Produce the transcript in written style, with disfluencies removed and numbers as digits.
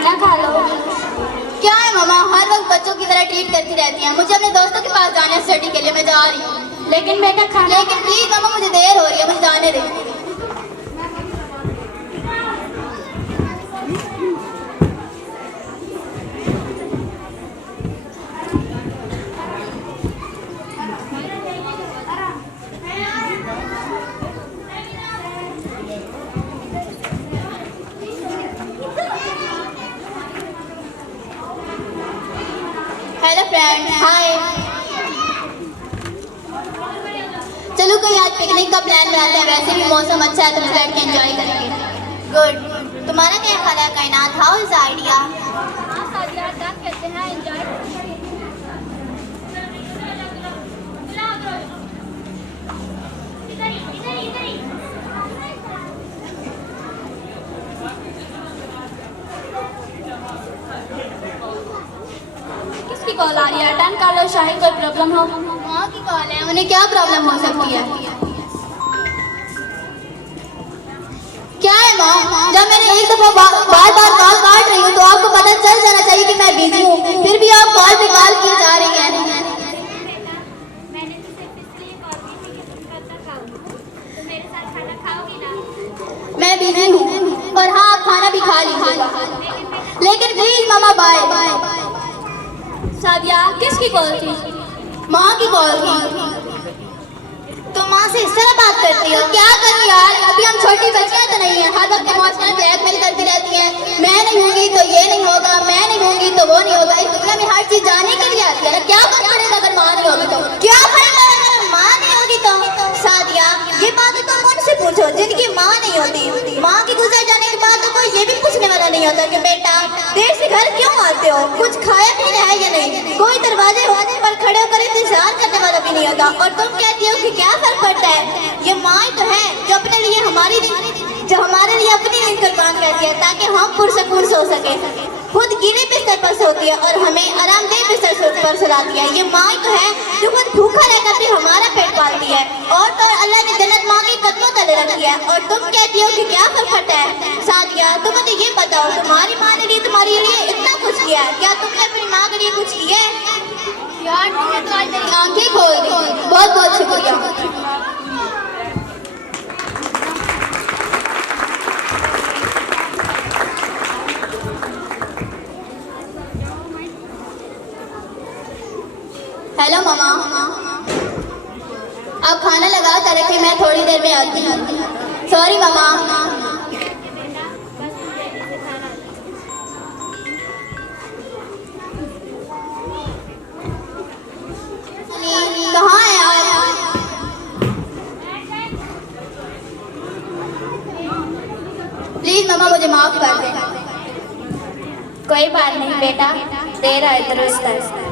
खाना खा लो। क्या है मामा, हर वक्त बच्चों की तरह ट्रीट करती रहती हैं। मुझे अपने दोस्तों के पास जाना है स्टडी के लिए, मैं जा रही हूँ। लेकिन बेटा खाना। लेकिन प्लीज मामा, मुझे देर हो रही है, मुझे जाने दें। हेलो फ्रेंड, हाय। चलो कहीं आज पिकनिक का प्लान बनाते हैं, वैसे भी मौसम अच्छा है तो हम बैठ के एंजॉय करेंगे। गुड। तुम्हारा क्या ख्याल है कायनात, हाउ इज आइडिया? किसकी कॉल आ रही है? अटेंड कर लो। शाहिद कोई प्रॉब्लम हो? माँ की कॉल है, उन्हें क्या प्रॉब्लम हो सकती है? क्या है माँ? जब मैंने एक दफा बार बार कॉल काट रही हूँ तो आपको पता चल जाना चाहिए कि मैं बिजी हूँ, फिर भी आप कॉल पे कॉल किए जा रही हैं। मैं बिजी हूँ और हाँ, आप खाना भी खा लीजिएगा, लेकिन प्लीज मामा बाय। सादिया, किसकी कॉल थी? माँ की कॉल थी। तो माँ से इस तरह बात करती हो? क्या करूँ यार, अभी हम छोटी बच्चियां तो नहीं है, हर वक्त इमोशनल ब्लैकमेल करती रहती हैं। मैं नहीं होंगी तो ये नहीं होगा, मैं नहीं होंगी तो वो नहीं होगा। इस दुनिया में हर चीज जाने के लिए आती है ना। क्या फर्क पड़ेगा अगर माँ नहीं होगी तो? क्या फर्क पड़ेगा अगर माँ नहीं होगी तो? सादिया, ये बात तो तुम उनसे पूछो जिनकी माँ नहीं होती। माँ की गुजर जाने के बाद तो कोई ये भी पूछने वाला नहीं होता कि बेटा देर से घर क्यों आते हो, कुछ खाया पीना है या नहीं। कोई दरवाजे पर खड़े होकर इंतजार करने वाला भी नहीं होता। और तुम कहती हो कि क्या फर्क पड़ता है? ये माँ तो है जो अपने लिए हमारे लिए अपनी नींद कुर्बान करती है ताकि हम पुरसकून सो सके। खुद गिरे बिस्तर पर सोती है और हमें आरामदेह बिस्तर पर सुलाती है। ये माँ तो है जो खुद भूखा रहकर भी हमारा पेट पालती है। और तो अल्लाह ने जन्नत माँ के कदमों तले रखी है। और तुम कहती हो कि क्या फर्क पड़ता है? सादिया, तुम मुझे ये बताओ, तुम्हारी माँ ने तुम्हारे लिए इतना कुछ किया है, क्या तुमने अपनी माँ के लिए कुछ किया है? यार तुमने तो आज मेरी आंखें खोल दी, बहुत बहुत शुक्रिया। हेलो मामा, आप खाना लगा कर रखे, मैं थोड़ी देर में आती हूँ। सॉरी मामा। कहाँ है आप? प्लीज मामा मुझे माफ कर दें। कोई बात नहीं बेटा, देर आए दुरुस्त है।